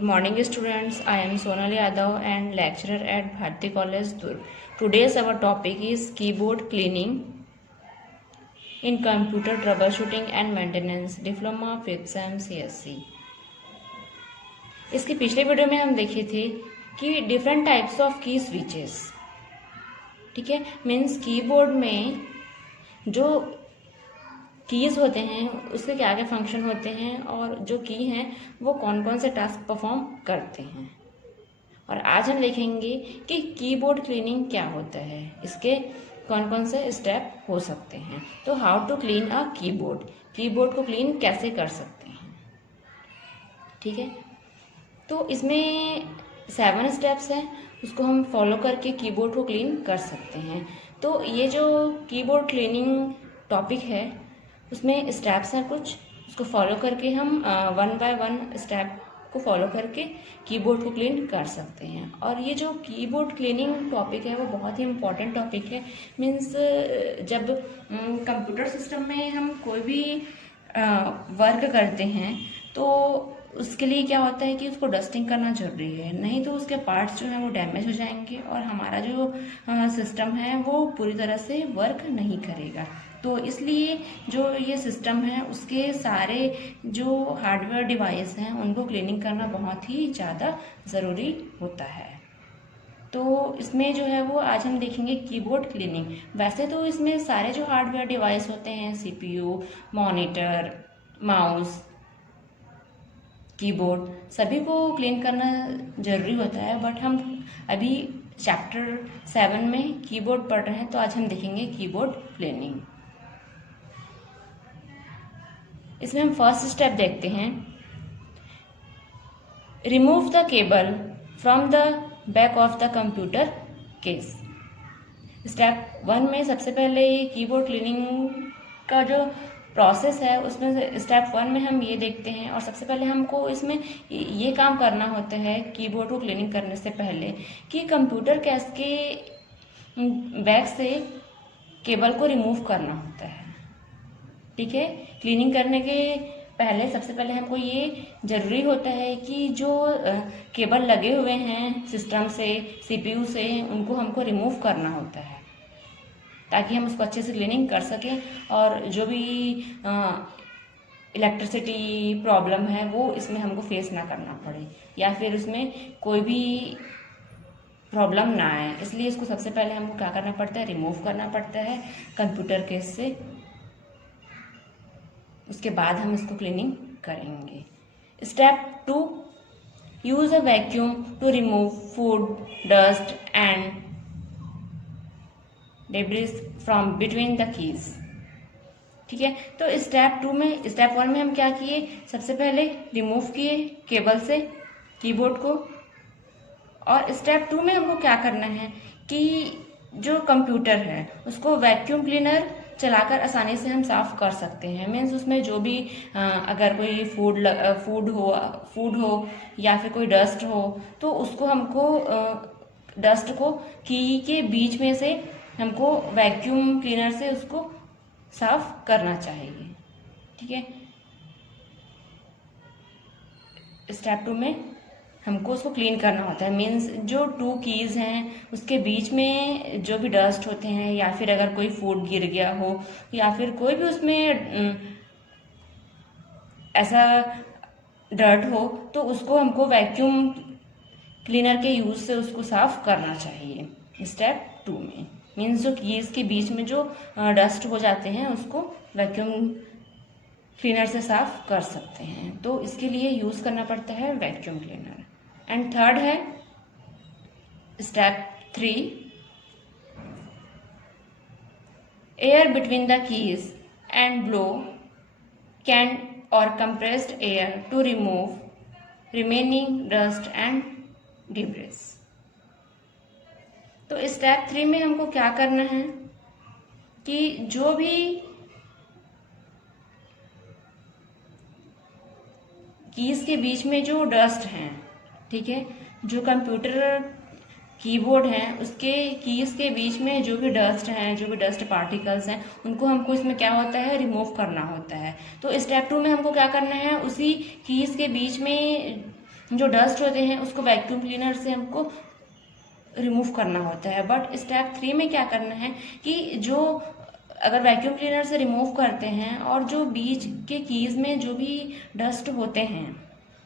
Good morning students, I am Sonal Yadav and lecturer at Bharati College Durg. Today's our topic is keyboard cleaning in computer troubleshooting and maintenance, diploma 5th sem CSC. इसके पिछले video में हम देखे थे कि different types of की switches, ठीक है, मीन्स कीबोर्ड में जो कीज होते हैं उसके क्या क्या फंक्शन होते हैं और जो की हैं वो कौन कौन से टास्क परफॉर्म करते हैं। और आज हम देखेंगे कि कीबोर्ड क्लीनिंग क्या होता है, इसके कौन कौन से स्टेप हो सकते हैं। तो how to clean a keyboard, keyboard को क्लीन कैसे कर सकते हैं, ठीक है। तो इसमें 7 स्टेप्स हैं, उसको हम फॉलो करके कीबोर्ड को क्लीन कर सकते हैं। तो ये जो कीबोर्ड क्लीनिंग टॉपिक है उसमें स्टेप्स हैं कुछ, उसको फॉलो करके हम 1 बाय 1 स्टेप को फॉलो करके कीबोर्ड को क्लीन कर सकते हैं। और ये जो कीबोर्ड क्लीनिंग टॉपिक है वो बहुत ही इम्पोर्टेंट टॉपिक है। मीन्स जब कंप्यूटर सिस्टम में हम कोई भी वर्क करते हैं तो उसके लिए क्या होता है कि उसको डस्टिंग करना जरूरी है, नहीं तो उसके पार्ट्स जो हैं वो डैमेज हो जाएंगे और हमारा जो सिस्टम है वो पूरी तरह से वर्क नहीं करेगा। तो इसलिए जो ये सिस्टम है उसके सारे जो हार्डवेयर डिवाइस हैं उनको क्लीनिंग करना बहुत ही ज़्यादा ज़रूरी होता है। तो इसमें जो है वो आज हम देखेंगे कीबोर्ड क्लीनिंग। वैसे तो इसमें सारे जो हार्डवेयर डिवाइस होते हैं, CPU, मॉनिटर, माउस, कीबोर्ड, सभी को क्लीन करना ज़रूरी होता है। बट हम अभी चैप्टर 7 में कीबोर्ड पढ़ रहे हैं, तो आज हम देखेंगे कीबोर्ड क्लीनिंग। इसमें हम फर्स्ट स्टेप देखते हैं, remove the cable from the back of the computer case. Step 1 में सबसे पहले कीबोर्ड क्लीनिंग का जो प्रोसेस है उसमें स्टेप 1 में हम ये देखते हैं। और सबसे पहले हमको इसमें ये काम करना होता है कीबोर्ड को क्लीनिंग करने से पहले कि कंप्यूटर केस के बैक से केबल को रिमूव करना होता है, ठीक है। क्लीनिंग करने के पहले सबसे पहले हमको ये ज़रूरी होता है कि जो केबल लगे हुए हैं सिस्टम से, CPU से, उनको हमको रिमूव करना होता है ताकि हम उसको अच्छे से क्लीनिंग कर सकें और जो भी इलेक्ट्रिसिटी प्रॉब्लम है वो इसमें हमको फेस ना करना पड़े या फिर उसमें कोई भी प्रॉब्लम ना आए। इसलिए इसको सबसे पहले हमको क्या करना पड़ता है, रिमूव करना पड़ता है कंप्यूटर केस से। उसके बाद हम इसको क्लीनिंग करेंगे। Step 2, use a vacuum to remove food, dust and debris from between the keys, ठीक है। तो स्टेप 1 में हम क्या किए, सबसे पहले रिमूव किए केबल से कीबोर्ड को। और स्टेप 2 में हमको क्या करना है कि जो कंप्यूटर है उसको वैक्यूम क्लीनर चलाकर आसानी से हम साफ कर सकते हैं। मीन्स उसमें जो भी अगर कोई फूड हो या फिर कोई डस्ट हो तो उसको हमको डस्ट को की के बीच में से हमको वैक्यूम क्लीनर से उसको साफ करना चाहिए, ठीक है। स्टेप 2 में हमको उसको क्लीन करना होता है। मीन्स जो 2 कीज हैं उसके बीच में जो भी डस्ट होते हैं या फिर अगर कोई फूड गिर गया हो या फिर कोई भी उसमें ऐसा डर्ट हो तो उसको हमको वैक्यूम क्लीनर के यूज से उसको साफ करना चाहिए। स्टेप 2 में मीन्स जो कीज के बीच में जो डस्ट हो जाते हैं उसको वैक्यूम क्लीनर से साफ कर सकते हैं। तो इसके लिए यूज करना पड़ता है वैक्यूम क्लीनर। एंड थर्ड है step 3, air between the keys and blow can or compressed air to remove remaining dust and debris. तो स्टेप 3 में हमको क्या करना है कि जो भी कीज के बीच में जो डस्ट हैं, ठीक है, जो कंप्यूटर कीबोर्ड है उसके कीज के बीच में जो भी डस्ट हैं, जो भी डस्ट पार्टिकल्स हैं, उनको हमको इसमें क्या होता है, रिमूव करना होता है। तो स्टेप 2 में हमको क्या करना है, उसी कीज के बीच में जो डस्ट होते हैं उसको वैक्यूम क्लीनर से हमको रिमूव करना होता है। बट स्टेप 3 में क्या करना है कि जो अगर वैक्यूम क्लीनर से रिमूव करते हैं और जो बीच के कीज में जो भी डस्ट होते हैं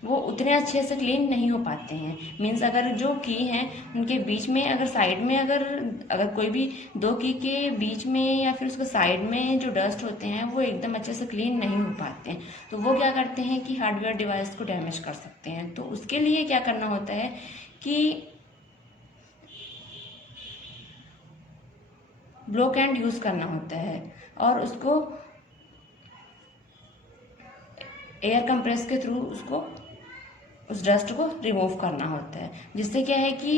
वो उतने अच्छे से क्लीन नहीं हो पाते हैं। मीन्स अगर जो की हैं उनके बीच में अगर साइड में अगर कोई भी दो की के बीच में या फिर उसके साइड में जो डस्ट होते हैं वो एकदम अच्छे से क्लीन नहीं हो पाते हैं, तो वो क्या करते हैं कि हार्डवेयर डिवाइस को डैमेज कर सकते हैं। तो उसके लिए क्या करना होता है कि ब्लो कैंड यूज करना होता है और उसको एयर कंप्रेस के थ्रू उसको उस डस्ट को रिमूव करना होता है, जिससे क्या है कि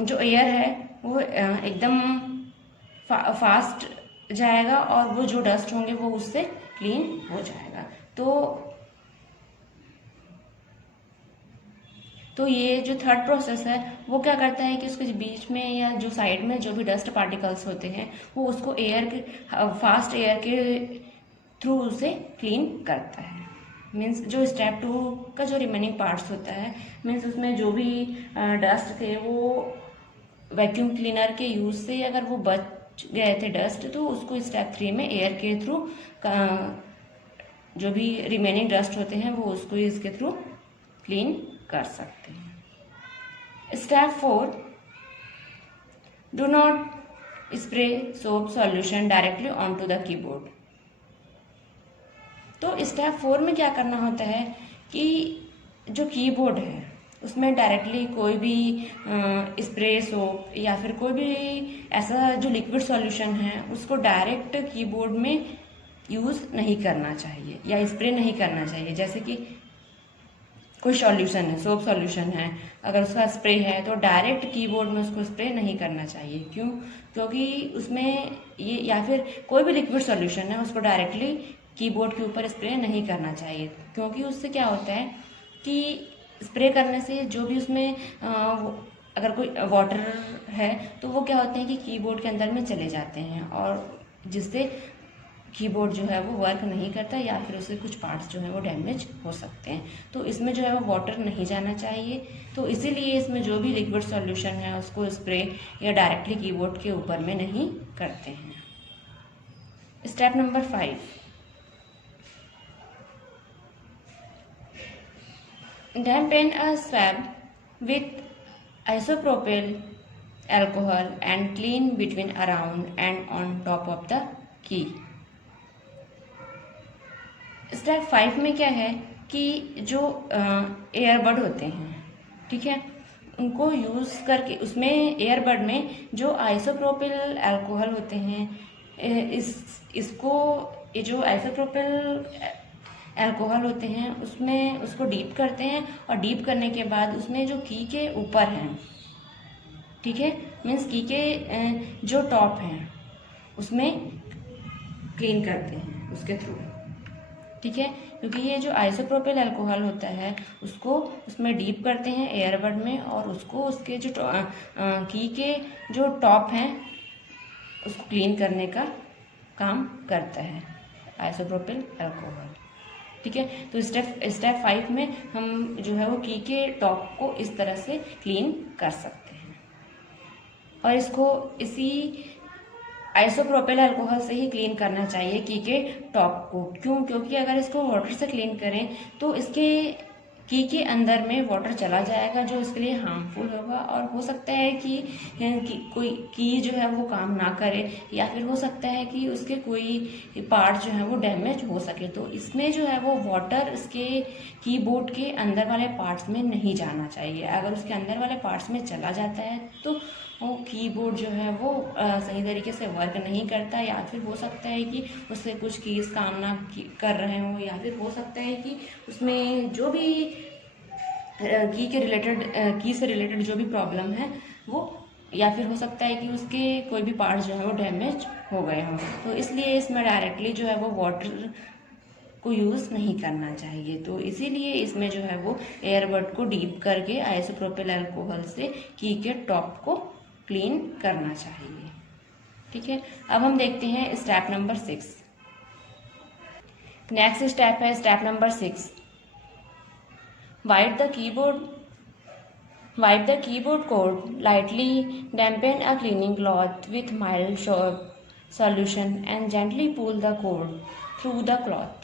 जो एयर है वो एकदम फास्ट जाएगा और वो जो डस्ट होंगे वो उससे क्लीन हो जाएगा। तो ये जो थर्ड प्रोसेस है वो क्या करता है कि उसके बीच में या जो साइड में जो भी डस्ट पार्टिकल्स होते हैं वो उसको फास्ट एयर के थ्रू उसे क्लीन करता है। मीन्स जो स्टेप 2 का जो रिमेनिंग पार्ट्स होता है, मीन्स उसमें जो भी डस्ट थे वो वैक्यूम क्लीनर के यूज से अगर वो बच गए थे डस्ट, तो उसको स्टेप 3 में एयर के थ्रू जो भी रिमेनिंग डस्ट होते हैं वो उसको इसके थ्रू क्लीन कर सकते हैं। Step 4, do not spray soap solution directly on to the keyboard. तो स्टेप 4 में क्या करना होता है कि जो कीबोर्ड है उसमें डायरेक्टली कोई भी स्प्रे सोप या फिर कोई भी ऐसा जो लिक्विड सॉल्यूशन है उसको डायरेक्ट कीबोर्ड में यूज़ नहीं करना चाहिए या स्प्रे नहीं करना चाहिए। जैसे कि कोई सॉल्यूशन है, सोप सॉल्यूशन है, अगर उसका स्प्रे है तो डायरेक्ट कीबोर्ड में उसको स्प्रे नहीं करना चाहिए। क्यों? क्योंकि उसमें ये या फिर कोई भी लिक्विड सॉल्यूशन है उसको डायरेक्टली कीबोर्ड के ऊपर स्प्रे नहीं करना चाहिए, क्योंकि उससे क्या होता है कि स्प्रे करने से जो भी उसमें अगर कोई वाटर है तो वो क्या होते हैं कि कीबोर्ड के अंदर में चले जाते हैं और जिससे कीबोर्ड जो है वो वर्क नहीं करता या फिर उसके कुछ पार्ट्स जो हैं वो डैमेज हो सकते हैं। तो इसमें जो है वो वाटर नहीं जाना चाहिए, तो इसीलिए इसमें जो भी लिक्विड सॉल्यूशन है उसको स्प्रे या डायरेक्टली कीबोर्ड के ऊपर में नहीं करते हैं। Step number 5, dampen a swab with isopropyl alcohol and clean between, around and on top of the key। Step 5 में क्या है कि जो एयरबड होते हैं, ठीक है, उनको यूज़ करके उसमें एयरबड में जो आइसोप्रोपिल अल्कोहल होते हैं इसको ये जो आइसोप्रोपिल अल्कोहल होते हैं उसमें उसको डीप करते हैं और डीप करने के बाद उसमें जो की के ऊपर हैं, ठीक है, मीन्स की के जो टॉप हैं उसमें क्लीन करते हैं उसके थ्रू, ठीक है, क्योंकि ये जो आइसोप्रोपिल अल्कोहल होता है उसको उसमें डीप करते हैं एयरबड में और उसको उसके जो की के जो टॉप हैं उसको क्लीन करने का काम करता है आइसोप्रोपिल अल्कोहल, ठीक है। तो स्टेप 5 में हम जो है वो की के टॉप को इस तरह से क्लीन कर सकते हैं और इसको इसी आइसोप्रोपिल अल्कोहल से ही क्लीन करना चाहिए की के टॉप को। क्यों? क्योंकि अगर इसको वाटर से क्लीन करें तो इसके की के अंदर में वाटर चला जाएगा जो इसके लिए हार्मफुल होगा और हो सकता है कि कोई की जो है वो काम ना करे या फिर हो सकता है कि उसके कोई पार्ट जो है वो डैमेज हो सके। तो इसमें जो है वो वाटर इसके कीबोर्ड के अंदर वाले पार्ट्स में नहीं जाना चाहिए। अगर उसके अंदर वाले पार्ट्स में चला जाता है तो वो कीबोर्ड जो है वो सही तरीके से वर्क नहीं करता या फिर हो सकता है कि उससे कुछ कीज काम ना कर रहे हों या फिर हो सकता है कि उसमें जो भी की से रिलेटेड जो भी प्रॉब्लम है वो या फिर हो सकता है कि उसके कोई भी पार्ट्स जो है वो डैमेज हो गए हों। तो इसलिए इसमें डायरेक्टली जो है वो वाटर को यूज़ नहीं करना चाहिए। तो इसीलिए इसमें जो है वो एयरबड को डीप करके आइसोप्रोपिल अल्कोहल से की के टॉप को क्लीन करना चाहिए, ठीक है। अब हम देखते हैं स्टेप नंबर 6। नेक्स्ट स्टेप है step number 6, Wipe the keyboard code lightly, dampen a cleaning cloth with mild soap solution and gently pull the code through the cloth.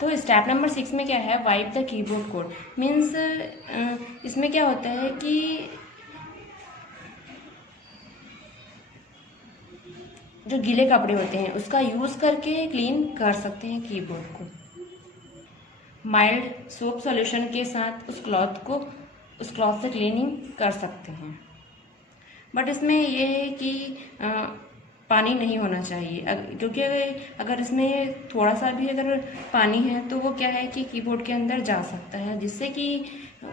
तो स्टेप नंबर 6 में क्या है, wipe the keyboard code means इसमें क्या होता है कि जो गीले कपड़े होते हैं उसका यूज़ करके क्लीन कर सकते हैं कीबोर्ड को। माइल्ड सोप सॉल्यूशन के साथ उस क्लॉथ से क्लीनिंग कर सकते हैं। बट इसमें ये है कि पानी नहीं होना चाहिए, क्योंकि अगर इसमें थोड़ा सा भी अगर पानी है तो वो क्या है कि कीबोर्ड के अंदर जा सकता है, जिससे कि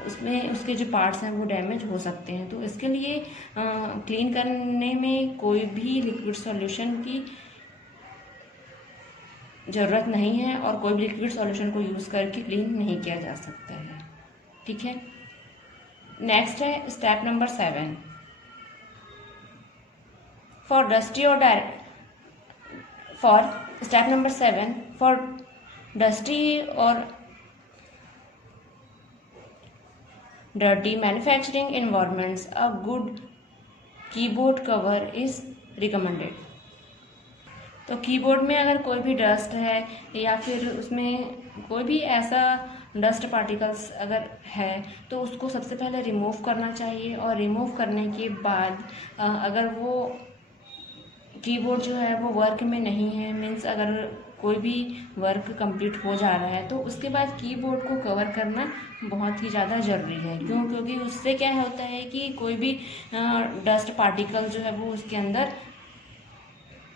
उसमें उसके जो पार्ट्स हैं वो डैमेज हो सकते हैं। तो इसके लिए क्लीन करने में कोई भी लिक्विड सॉल्यूशन की ज़रूरत नहीं है और कोई भी लिक्विड सॉल्यूशन को यूज़ करके क्लीन नहीं किया जा सकता है। ठीक है, नेक्स्ट है स्टेप नंबर 7। फॉर डस्टी और स्टेप नंबर 7 फॉर डस्टी और dirty manufacturing environments, a good keyboard cover is recommended। तो कीबोर्ड में अगर कोई भी डस्ट है या फिर उसमें कोई भी ऐसा डस्ट पार्टिकल्स अगर है तो उसको सबसे पहले रिमूव करना चाहिए, और रिमूव करने के बाद अगर वो कीबोर्ड जो है वो वर्क में नहीं है, मीन्स अगर कोई भी वर्क कंप्लीट हो जा रहा है तो उसके बाद कीबोर्ड को कवर करना बहुत ही ज़्यादा ज़रूरी है। क्योंकि उससे क्या होता है कि कोई भी डस्ट पार्टिकल जो है वो उसके अंदर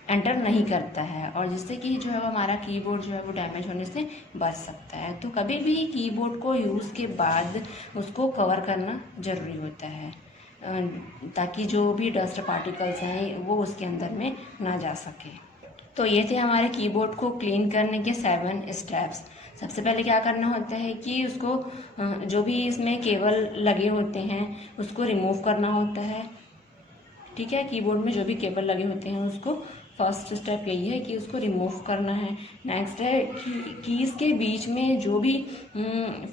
एंटर नहीं करता है, और जिससे कि जो है हमारा कीबोर्ड जो है वो डैमेज होने से बच सकता है। तो कभी भी कीबोर्ड को यूज़ के बाद उसको कवर करना ज़रूरी होता है, ताकि जो भी डस्ट पार्टिकल्स हैं वो उसके अंदर में ना जा सके। तो ये थे हमारे कीबोर्ड को क्लीन करने के 7 स्टेप्स। सबसे पहले क्या करना होता है कि उसको जो भी इसमें केबल लगे होते हैं उसको रिमूव करना होता है। ठीक है, कीबोर्ड में जो भी केबल लगे होते हैं उसको फर्स्ट स्टेप यही है कि उसको रिमूव करना है। नेक्स्ट है कीज़ के बीच में जो भी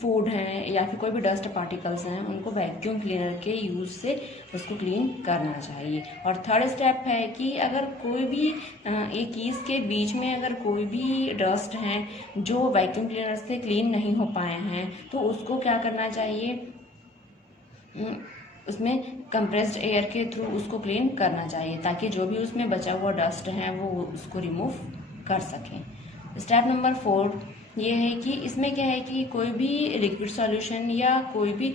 फूड हैं या फिर कोई भी डस्ट पार्टिकल्स हैं उनको वैक्यूम क्लीनर के यूज़ से उसको क्लीन करना चाहिए। और थर्ड स्टेप है कि अगर कोई भी ये कीज़ के बीच में अगर कोई भी डस्ट हैं जो वैक्यूम क्लीनर से क्लीन नहीं हो पाए हैं तो उसको क्या करना चाहिए, उसमें कंप्रेस्ड एयर के थ्रू उसको क्लीन करना चाहिए, ताकि जो भी उसमें बचा हुआ डस्ट है वो उसको रिमूव कर सकें। स्टेप नंबर 4 ये है कि इसमें क्या है कि कोई भी लिक्विड सॉल्यूशन या कोई भी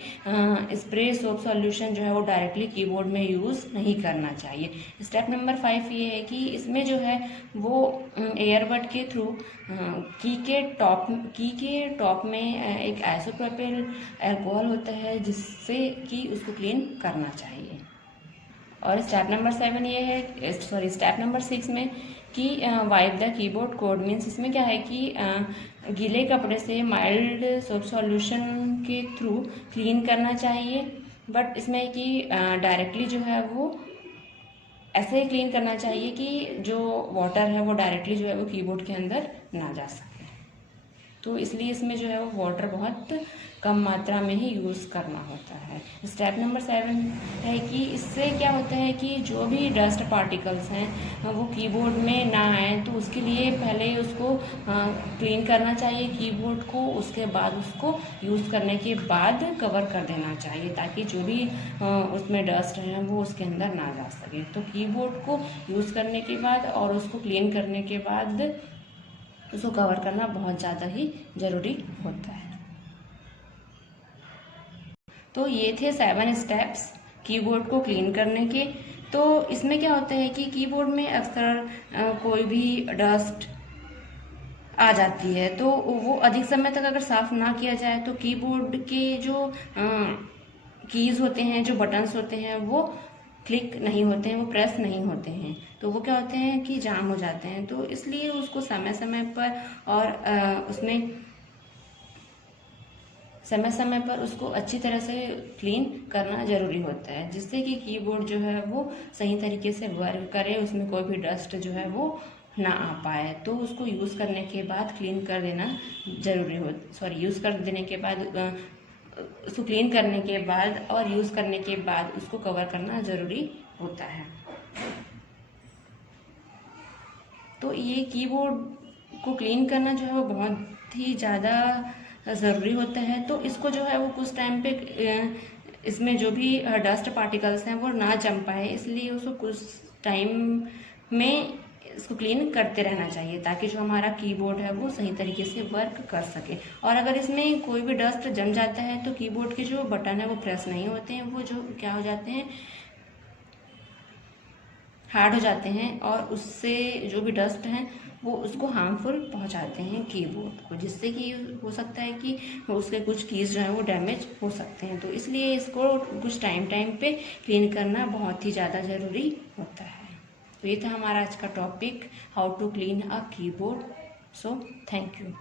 स्प्रे सोप सॉल्यूशन जो है वो डायरेक्टली कीबोर्ड में यूज़ नहीं करना चाहिए। स्टेप नंबर 5 ये है कि इसमें जो है वो एयरबड के थ्रू की के टॉप में एक आइसोप्रोपिल अल्कोहल होता है जिससे कि उसको क्लीन करना चाहिए। और स्टेप नंबर 7 ये है, स्टेप नंबर 6 में कि wipe the keyboard code means इसमें क्या है कि गीले कपड़े से माइल्ड सोप सॉल्यूशन के थ्रू क्लीन करना चाहिए। बट इसमें कि डायरेक्टली जो है वो ऐसे ही क्लीन करना चाहिए कि जो वाटर है वो डायरेक्टली जो है वो कीबोर्ड के अंदर ना जा सके। तो इसलिए इसमें जो है वो वाटर बहुत कम मात्रा में ही यूज़ करना होता है। स्टेप नंबर 7 है कि इससे क्या होता है कि जो भी डस्ट पार्टिकल्स हैं वो कीबोर्ड में ना आए, तो उसके लिए पहले उसको क्लीन करना चाहिए कीबोर्ड को, उसके बाद उसको यूज़ करने के बाद कवर कर देना चाहिए, ताकि जो भी उसमें डस्ट है वो उसके अंदर ना जा सके। तो कीबोर्ड को यूज़ करने के बाद और उसको क्लीन करने के बाद उसको कवर करना बहुत ज़्यादा ही ज़रूरी होता है। तो ये थे 7 स्टेप्स कीबोर्ड को क्लीन करने के। तो इसमें क्या होता है कि कीबोर्ड में अक्सर कोई भी डस्ट आ जाती है, तो वो अधिक समय तक अगर साफ़ ना किया जाए तो कीबोर्ड के जो कीज़ होते हैं, जो बटन्स होते हैं वो क्लिक नहीं होते हैं, वो प्रेस नहीं होते हैं, तो वो क्या होते हैं कि जाम हो जाते हैं। तो इसलिए उसको समय समय पर और उसमें समय समय पर उसको अच्छी तरह से क्लीन करना ज़रूरी होता है, जिससे कि कीबोर्ड जो है वो सही तरीके से वर्क करे, उसमें कोई भी डस्ट जो है वो ना आ पाए तो उसको यूज़ करने के बाद क्लीन कर देना ज़रूरी यूज़ कर देने के बाद उसको क्लीन करने के बाद और यूज़ करने के बाद उसको कवर करना ज़रूरी होता है। तो ये कीबोर्ड को क्लीन करना जो है वो बहुत ही ज़्यादा ज़रूरी होता है। तो इसको जो है वो कुछ टाइम पे इसमें जो भी डस्ट पार्टिकल्स हैं वो ना जम पाए, इसलिए उसको कुछ टाइम में इसको क्लीन करते रहना चाहिए ताकि जो हमारा कीबोर्ड है वो सही तरीके से वर्क कर सके। और अगर इसमें कोई भी डस्ट जम जाता है तो कीबोर्ड के जो बटन है वो प्रेस नहीं होते हैं, वो जो क्या हो जाते हैं, हार्ड हो जाते हैं और उससे जो भी डस्ट है वो उसको हार्मफुल पहुंचाते हैं कीबोर्ड को, जिससे कि हो सकता है कि उसके कुछ कीज जो है वो डैमेज हो सकते हैं। तो इसलिए इसको कुछ टाइम पे क्लीन करना बहुत ही ज़्यादा ज़रूरी होता है। तो ये था हमारा आज का topic, how to clean a keyboard. So thank you.